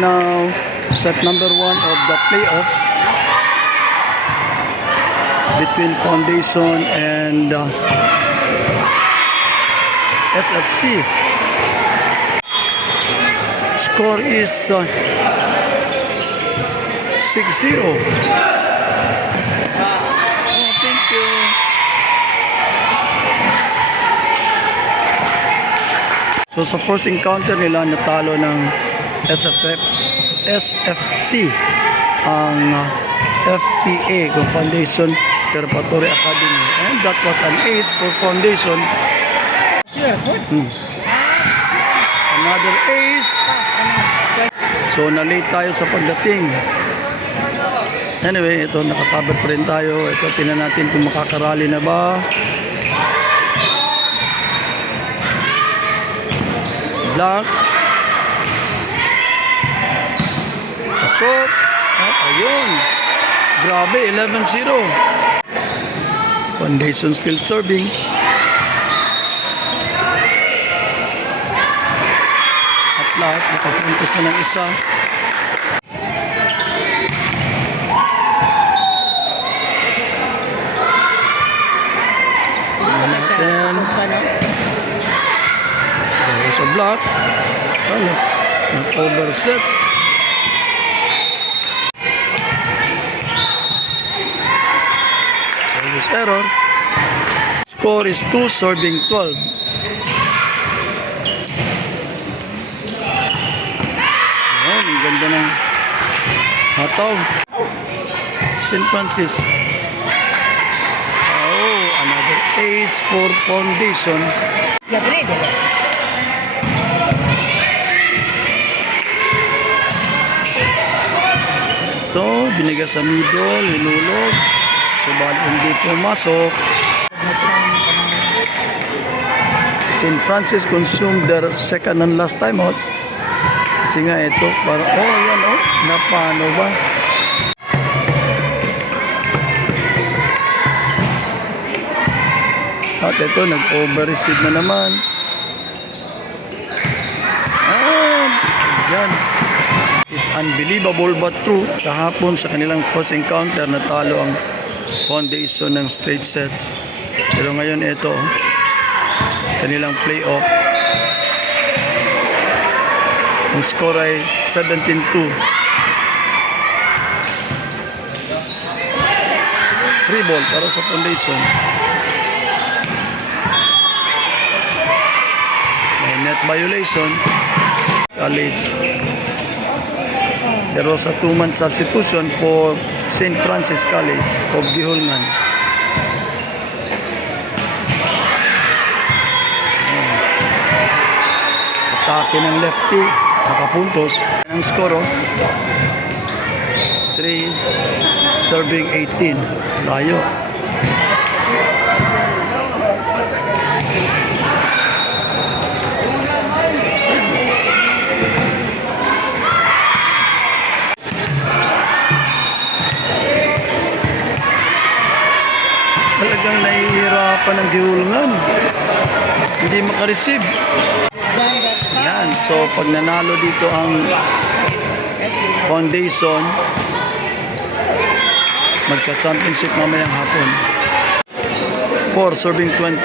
now set number 1 of the playoff between Foundation and SFC. Score is 6-0. Thank you. So sa first encounter nila, natalo ng SFC ang FPA kung Foundation Preparatory Academy, and that was an ace for Foundation. Another ace. So na-late tayo sa pagdating. Anyway, ito nakakabat pa rin tayo. Ito, tingnan natin kung makakarali na ba. Black. Pasok. At ayun. Grabe, 11-0. Foundation still serving. At last, nakapuntos na ng isa. Then, there was a block. Ano? Nag-overset. Service error. Score is 2 serving 12. Ayan, ang ganda ng hataw. St. Francis. Oh, another ace for Foundation. Ito, binigay sa middle, hinulog. Subalit hindi pumasok. St. Francis consumed their second and last time out. Kasi nga ito, parang, oh yan oh, napano ba? At ito, nag-over-receive na naman. Yan. It's unbelievable but true. Kahapon sa kanilang first encounter, natalo ang Foundation ng straight sets. Pero ngayon ito, kanilang playoff. Ang score ay 17-2. Free ball para sa Foundation. May net violation. College. There was a 2-man substitution for St. Francis College of Gihulngan. Atake ng lefty, nakapuntos. Ang score, 3 serving 18. Layo. Talagang nahihirapan ng Gihulngan. Hindi makareceive. Yan. So, pag nanalo dito ang Foundation, magcha-championship mamayang hapon. 4 serving 20.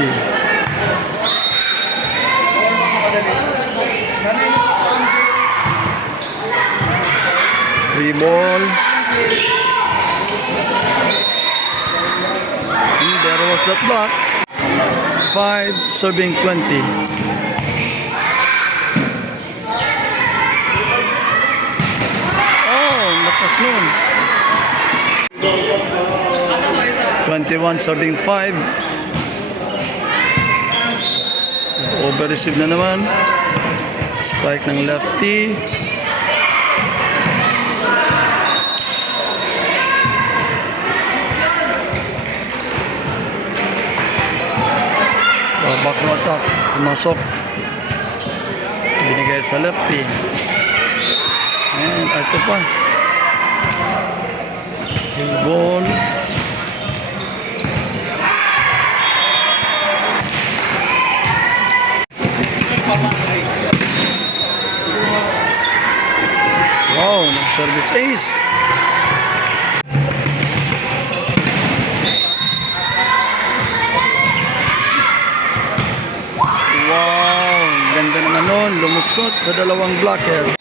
Free ball. There was that block. 5 serving 20. Oh, lakas nun. 21 serving 5. Over-receive na naman. Spike ng lefty. Back no attack, pumasok, binigay sa lefty, and ito pa, ball, service ace. Wow, ganda naman nun. Lumusot sa dalawang blocker.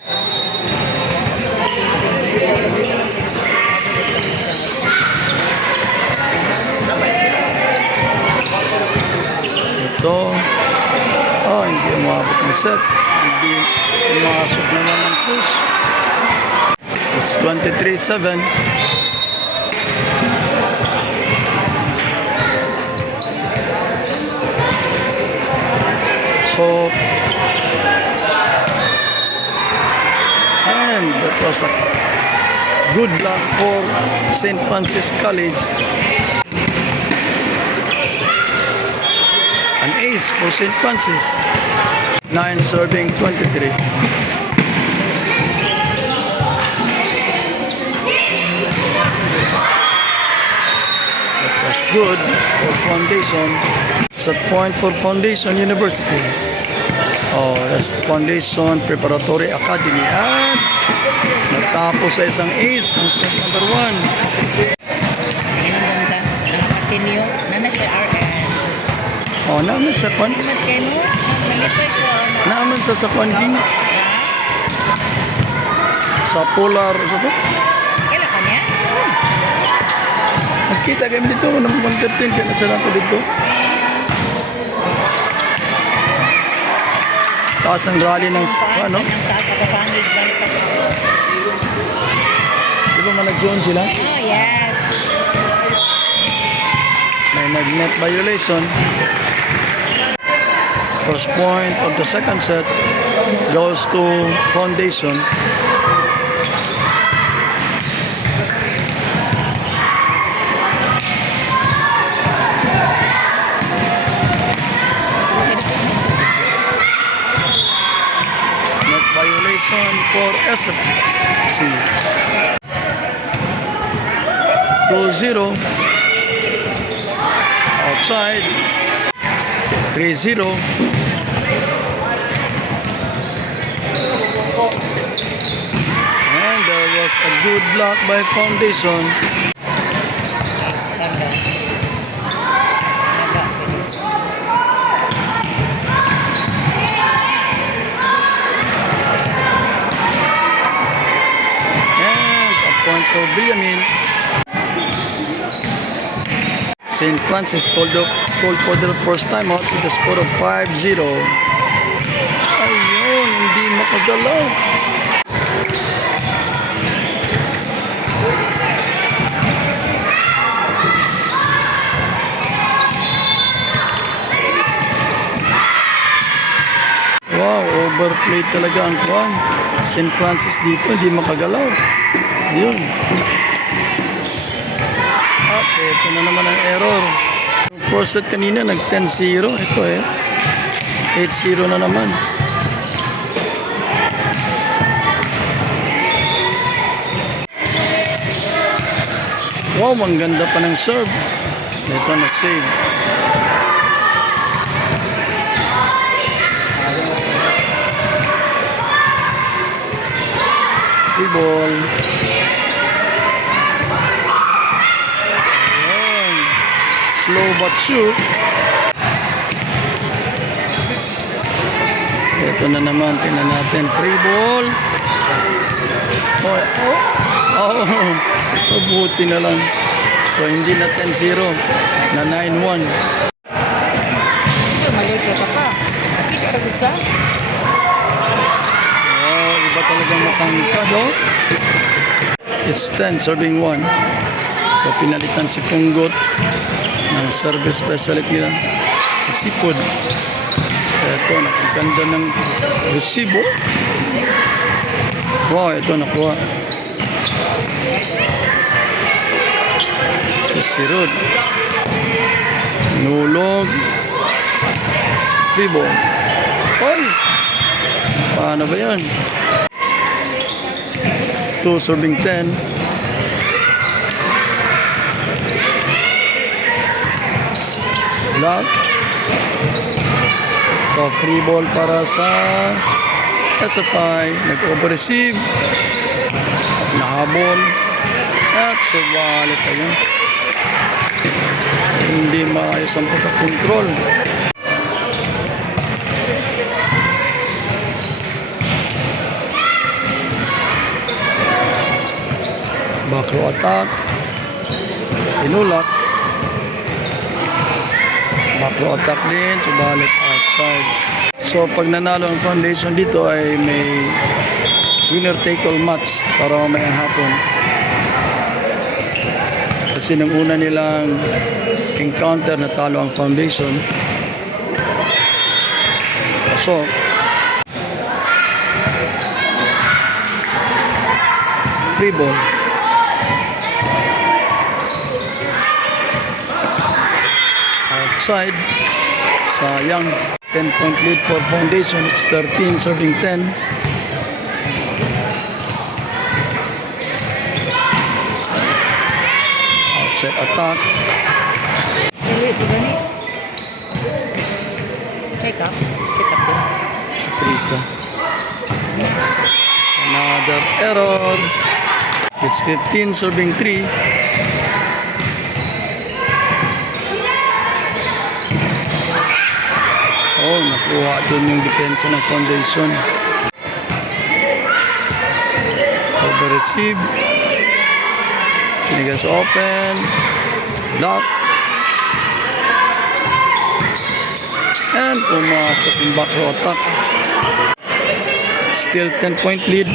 Ito. Oh, hindi umabot ng set. Hindi umasok naman ng push. It's 23-7. So, and that was a good luck for St. Francis College. An ace for St. Francis. 9 serving 23. That was good for Foundation. Set point for Foundation University. Oh, that's Foundation Preparatory Academy. At natapos sa isang ace ng set number 1. Ang ganda. Continue. Nana siya RN. Oh, naman sa kwan. Mat kayo no? Nalipay ko. Naman sa kwan din. Sa polar. Sa to. Kailan ka niya? Nakita kami dito. Nang 113. Kaya nasala ko dito. Taas ang rally ng ano. Ang taas kapapangig. Di ba manag-zone sila? Oh, yes. May nag-net violation. First point of the second set goes to Foundation. Net violation for SFC. 2-0. Outside. 3-0. And there was a good block by Foundation. And a point for Benjamin. St. Francis called for the first time out with a score of 5-0. Ayun, hindi makagalaw. Wow, overplay talaga ang kwan. St. Francis dito, hindi makagalaw. Yun. At ito na naman ang error. First set kanina nag 10-0. Ito 8-0 na naman. Wow, ang ganda pa ng serve. Ito na save. Free ball. Slow but sure. Ito na naman, tingnan natin. Free ball. Oh, buti na lang. So, hindi na 10-0. Na 9-1. Malipay ka pa. Nakita ka gusto? Oh, iba talagang matangkad, oh. It's 10, serving 1. So, pinalitan si Punggot ng service specialist nila sa Sipod. Ito, nakaganda ng resibo. Wow, ito nakuha. Si Sirud. Nulog. Free ball. Oy! Paano ba yan? 2 serving 10. Block. So, free ball para sa that's a 5. Nag-over-receive. habol. At subalit ayun. Hindi maayos ang pagkakontrol. Back row attack. Tinulak. Back row attack din. Subalit outside. So pag nanalo ang foundation dito ay may winner take all match para mamayang hapon. Kasi nung una nilang encounter natalo ang foundation. So free ball. Outside. Sayang. 10-point lead for foundation. It's 13 serving 10. Outside attack. Dili, di ba ni? Check up. Check up din. Si Teresa. Another error. It's 15 serving 3. Oh, nakuha dun yung depensa ng foundation. Over receive. Pinigas open. Lock. And pumasok yung back row attack. Still 10-point lead.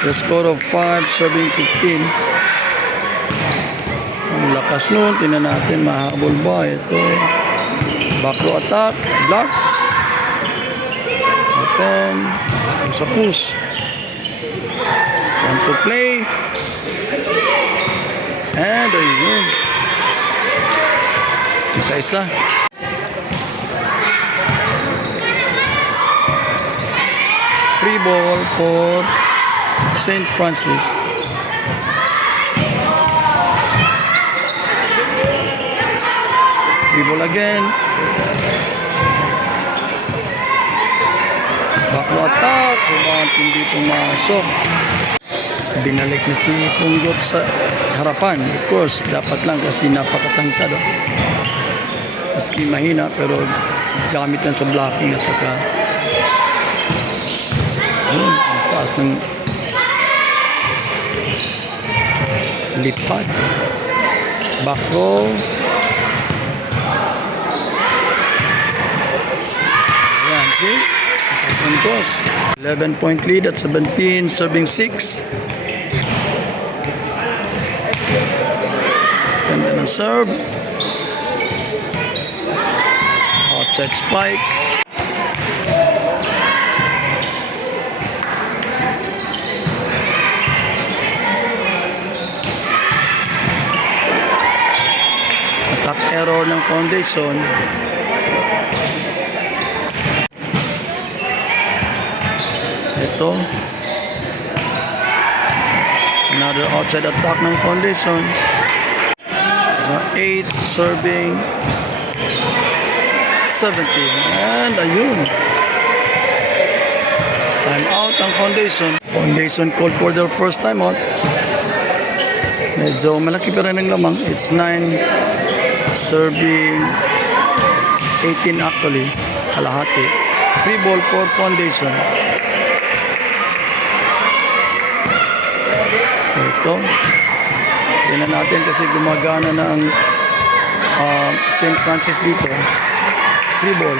The score of 5 serving 15. Ang lakas nun. Tingnan natin mahabol ba. Ito. Back row attack. Block. Open. Sa push. Want to play. And ayun. Isa-isa. Free ball for St. Francis. Free ball again. Back row attack. Bakit hindi pumasok? Binalik na si Punggot sa harapan. Of course, dapat lang kasi napakatangkad. Maski mahina pero gamit yan sa blocking at saka ang taas ng lipat. Back row. Ayan, see? Puntos. 11-point lead at 17, serving 6. Ganda ng serve. Outside spike. Attack error ng foundation. Ito. Another outside attack ng foundation. So 8 serving 17. And ayun. Time out ang foundation. Foundation called for their first time out. Medyo malaki pa rin ang lamang. It's 9 serving 18 actually. Kalahati. Free ball for foundation. Ito. Tingnan natin kasi gumagana na ang St. Francis dito. Free ball.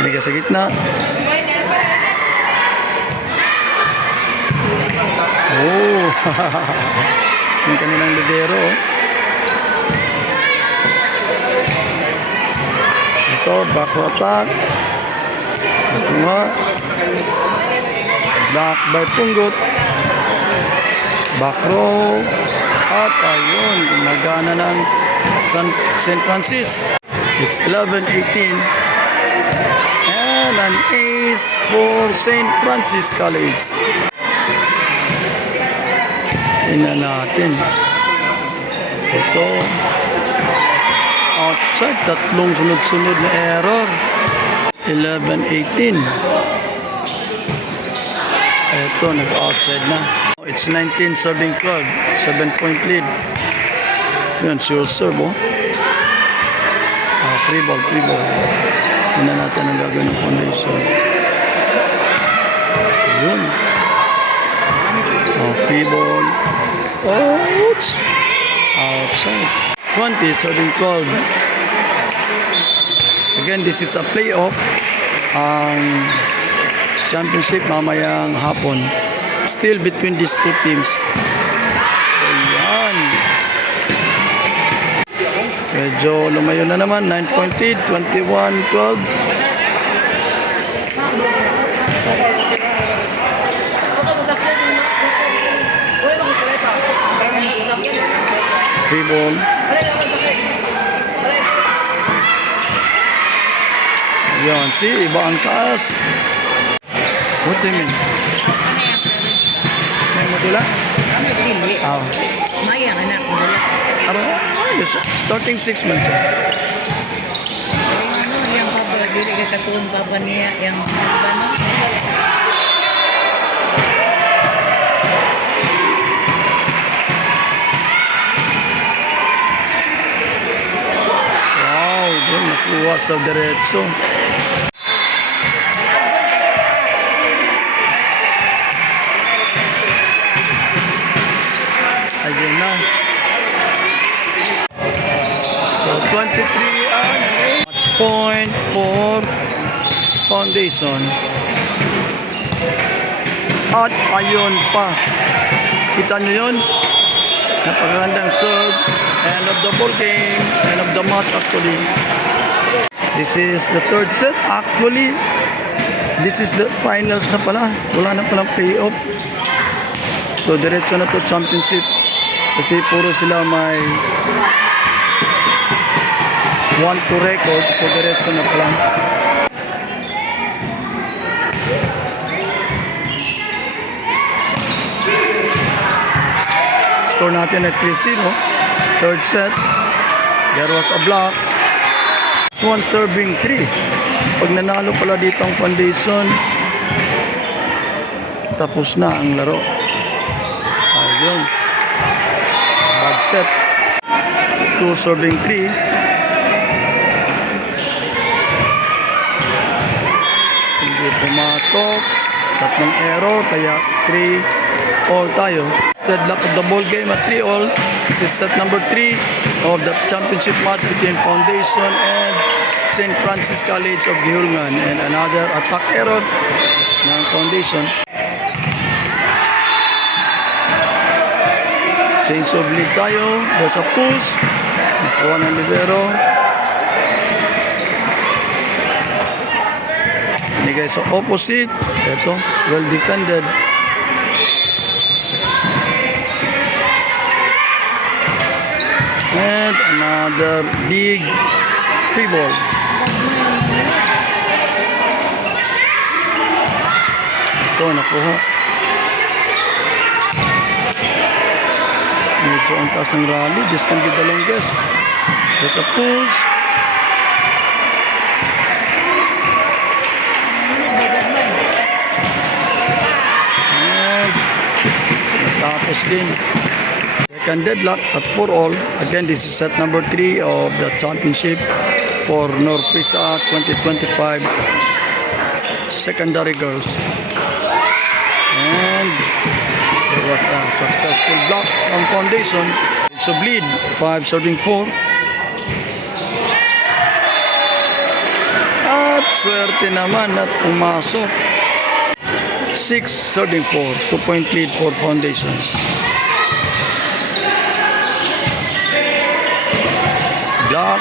Binigay sa gitna. Oh! Yung kanilang libero. Ito, back row attack. Ito nga. Block by Punggot. Back row. At ayun, gumagana ng St. Francis. It's 11-18. And an ace for St. Francis College. Tingnan natin. Ito. Outside, tatlong sunod-sunod na error. 11-18. Ito, nag-outside na. It's 19 serving 12. 7-point lead. Yan, sure serve, oh. Free ball, free ball. Yun na natin ang gagawin ng foundation. Yun. Free ball. Ouch! Outside. 20, serving 12. Again, this is a playoff. Ang championship mamayang hapon. Still between these two teams. Ayan. Medyo lumayo na naman. 9-point lead. 21-12. Free ball. Yan, see, iba ang taas. What do you mean? May modula? Dili. Ah, Maya, anak mo dala. yes, starting 6 months. Ano, yung papa, dili ka katuong papa niya, yung ano? Wow, doon nakuha sa diretso. Again na. So 23 and match point for foundation. At ayun pa. Kita nyo yun? Napakagandang serve. End of the ball game. End of the match actually. This is the third set. Actually, this is the finals na pala. Wala na palang playoff. So, diretso na to championship. Kasi puro sila may 1-2 record. So, diretso na pala. Score natin at 3-0. Third set. There was a block. One serving 3. Pag nanalo pala dito ang foundation, tapos na ang laro. Ayun. Bad set. 2 serving 3. Hindi pumasok. Tatlong error. Kaya 3-all tayo. Deadlock of the ball game at 3-all. This is set number 3 of the championship match between Foundation and St. Francis College of Gihulngan. And another attack error ng Foundation. Change of lead tayo. There's a push. Nakuha ng libero. Binigay sa opposite. Ito, well defended. And another big free ball. Ito, nakuha. Medyo ang taas ng rally. This can be the longest. There's a push. And natapos din. Second deadlock at 4-all. Again, this is set number 3 of the championship for North Pisa 2025 secondary girls. And there was a successful block on Foundation. It's a bleed. 5 serving 4. At swerte naman at pumasok. 6 serving 4. 2-point lead for Foundation. Block.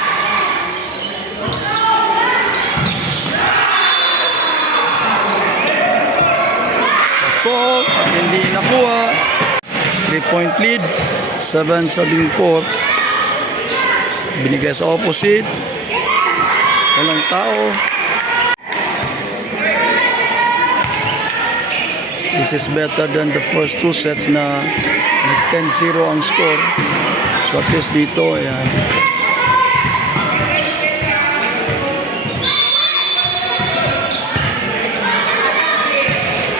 So, at hindi nakuha. 3-point lead. 7 serving 4. Binigay sa opposite. Walang tao. This is better than the first 2 sets na 10-0 ang score. So at least dito, ayan.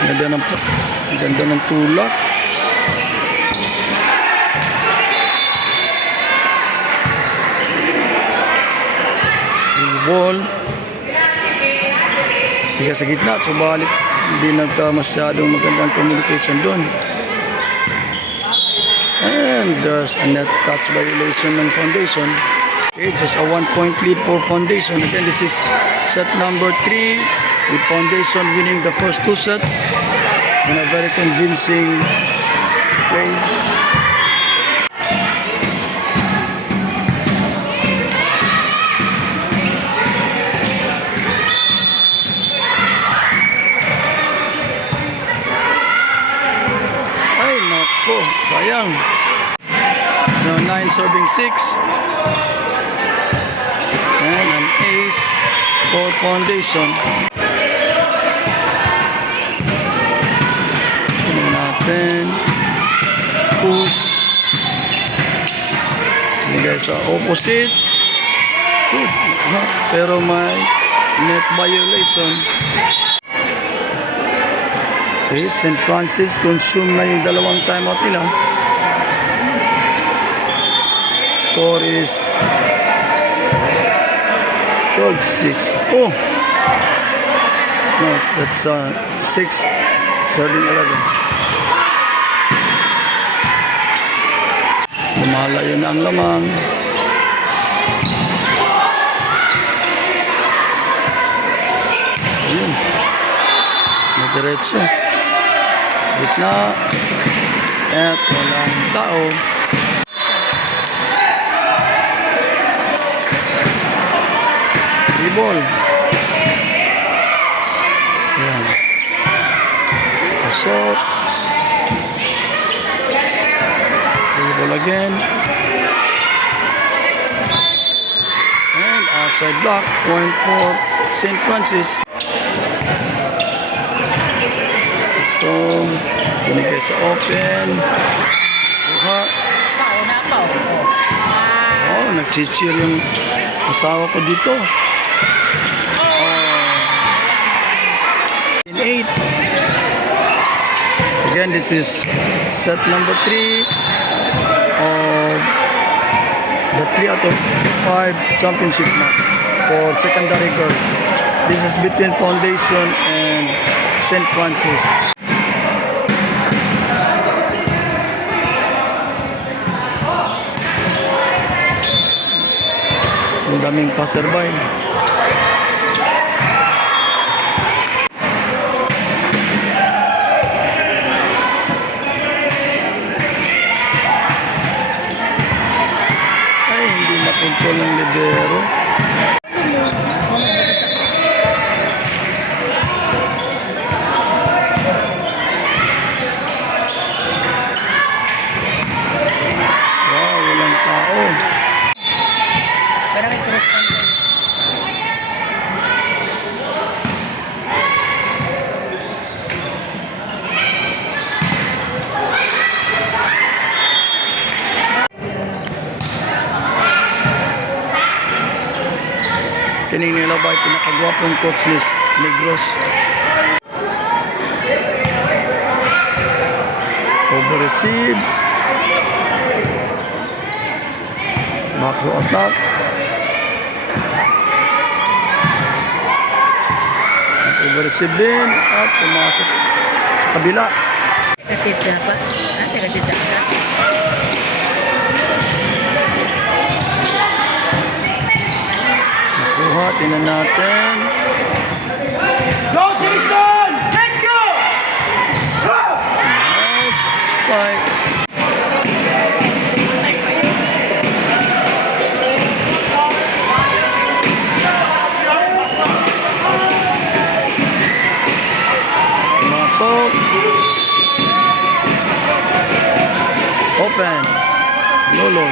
Ganda ng Ang ganda ng tulak. Free ball. Higa sa gitna, subalit hindi masyadong magandang communication doon. And there's a net touch violation ng Foundation. Okay, just a 1-point lead for Foundation. Again, this is set number 3 with Foundation winning the first 2 sets in a very convincing way. Ay, nako, sayang. Now 9 serving 6. And an ace for Foundation. Tingnan natin. Push. Binigay sa opposite. Good. Pero may net violation. Okay, St. Francis consume na yung dalawang timeout nila. Score is 12-6. Oh! No, that's 6 serving 11. Lumalayo na ang lamang. Ayun. Madiretso. Gitna. At walang tao. Ball. Ayan. Assault. Ball again. And outside block. Point for St. Francis. Ito. Binigay sa open. Kuha. Oh, nag-cheer yung asawa ko dito. 8. Again, this is set number 3 of the 3 out of 5 championship match for secondary girls. This is between Foundation and St. Francis. Ang daming passerby. Control ng libero. Wow, walang tao. Pero may cross pa. Kining nila ba pinakagwapong coach ni Negros. Over receive. Macro attack. Over receive din at pumasok sa kabila. Katid siya pa. Nasa katid siya pa. Nakuha, tinan natin. Go, Jason! Let's go! Nice spike. Pumasok. Open. Lolo.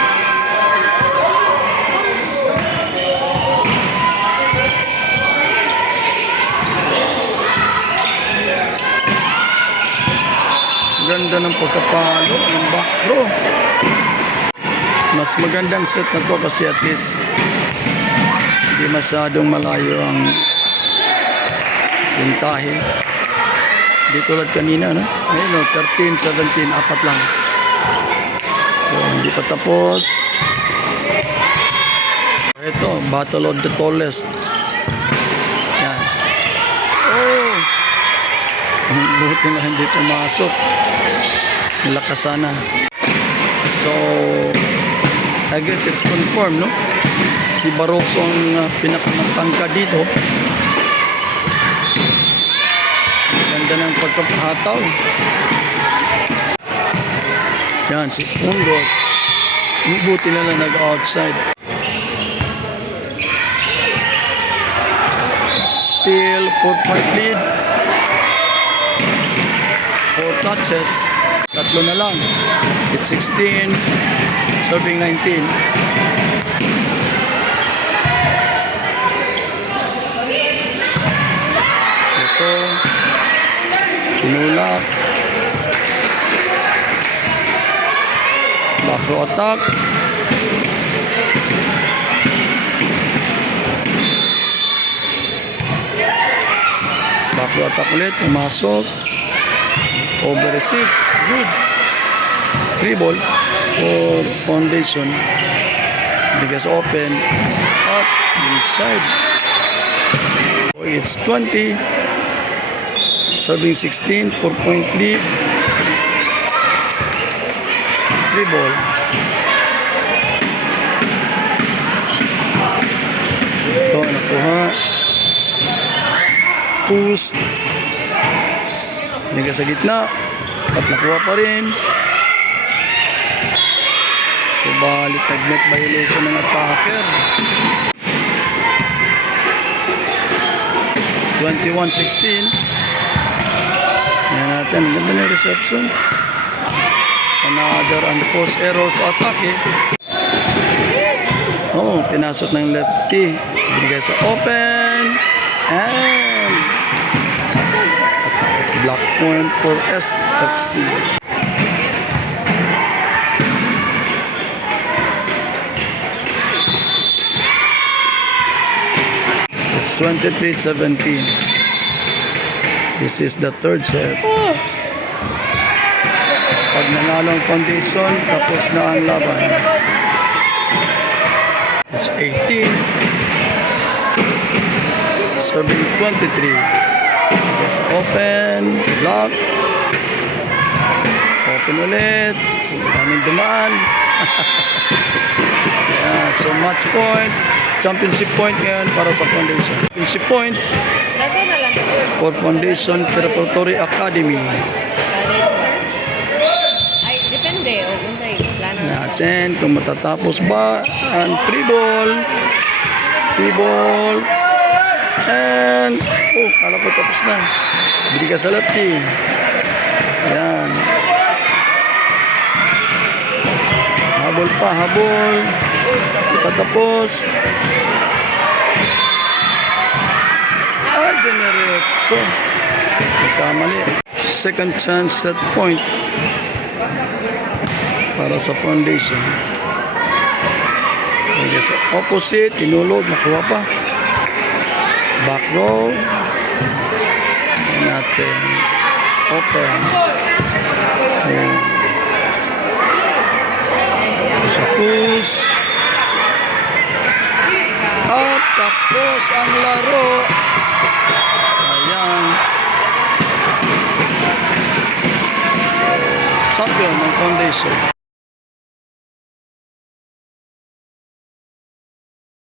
Ganda ng pagkapalo ng back row. Mas magandang set na to kasi at least hindi masyadong malayo ang pintahe. Di tulad kanina, no? Ayun, no? 13, 17, apat lang. So, hindi pa tapos. Ito, Battle of the Tallest. Yan. Oh! Buti na hindi pumasok. Lakas sana. So, I guess it's confirmed, no? Si Barroso ang pinakamatangka dito. Ganda ng pagkapahataw. Yan, si Ungot. Buti na lang nag-outside. Still 4-point lead. 4 touches. Tatlo na lang. It's 16. Serving 19. Ito. Sinulak. Back attack. Back attack ulit. Pumasok. Over receive. Good. Free ball for Foundation. Biggest open. Up. Inside. It's 20. Serving 16. 4-point lead. Free ball. Ito, nakuha. Push. Liga sa gitna. At nakuha pa rin. Subalit nag-net violation ng attacker. 21-16. Yan natin. Ang ganda na reception. Another unforced error sa atake. Oh, pinasok ng lefty. Binigay sa open. And block point for SFC. It's 23-17. This is the third set. Pag nanalo ang Foundation, tapos na ang laban. It's 18. Serving 23. Yes, open. Block. Open ulit. Daming dumaan. Yeah, so match point. Championship point ngayon para sa Foundation. Championship point Dato na lang ito. for Foundation Preparatory Academy. Ay, depende. O kung sa'yo, plano na. Natin kung matatapos ba ang free ball. Free ball. And oh, kala ko tapos na. Bili ka sa lefty. Ayan. Habol pa, habol. Patapos. Ay, generate. Nagkamali. Second chance set point para sa Foundation. Okay, so opposite, inulog, nakuha pa. Back row. Natin. Open. Sa push. At tapos ang laro. Ayan. Champion ng Foundation.